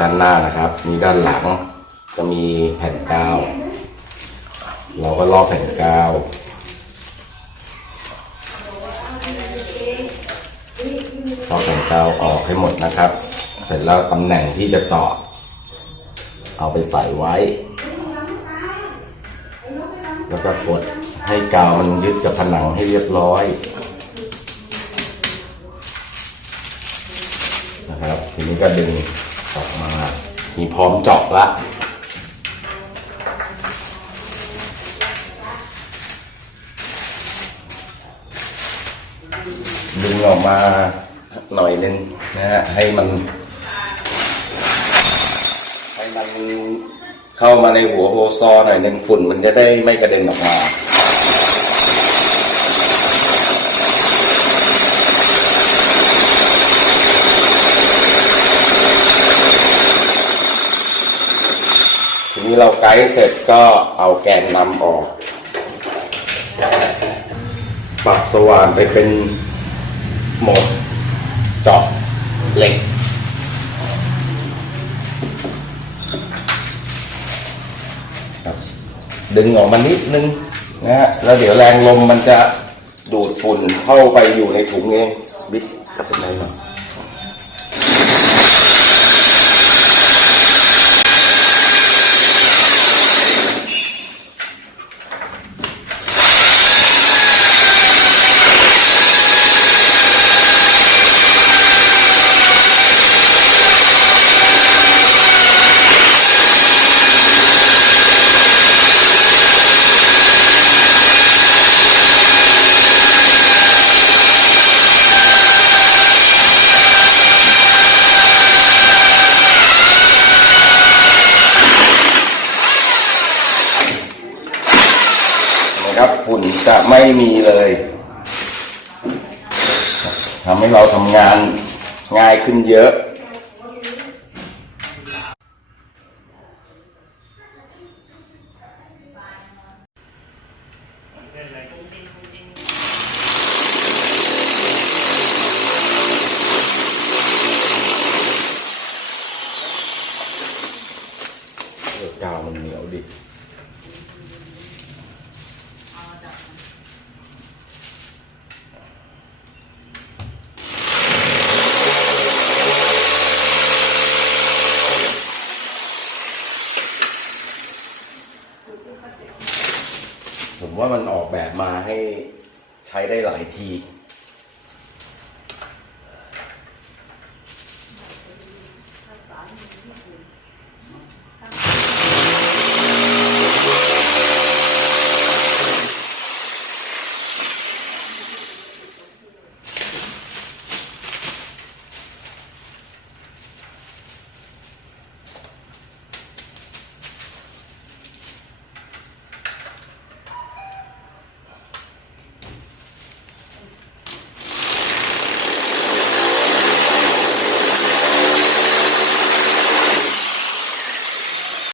ด้านหน้านะครับนี่ด้านหลัง จะมีแผ่นกาว เราก็ลอกแผ่นกาวลอกแผ่นกาวออกให้หมดนะครับ เสร็จแล้วตำแหน่งที่จะต่อ เอาไปใส่ไว้ แล้วก็กดให้กาวมันยึดกับผนังให้เรียบร้อยนะครับ ทีนี้ก็ดึง ออกมาทีพร้อมเจาะละดึงออกมาหน่อยนึงนะฮะให้มัน ให้มันเข้ามาในหัวโฮซอหน่อยหนึ่งฝุ่นมันจะได้ไม่กระเด็นออกมา ที นี้เราไกด์เสร็จก็เอาแกนนำออก ปรับสว่านไปเป็นโหมดเจาะเหล็กดึงออกมานิดนึงนะฮะแล้วเดี๋ยวแรงลมมันจะดูดฝุ่นเข้าไปอยู่ในถุงเอง บิ๊กกลับไปไหนมา ครับ ฝุ่นจะไม่มีเลยทำให้เราทำงานง่ายขึ้นเยอะเออกาวมันเหนียวดิ ว่ามันออกแบบมาให้ใช้ได้หลายที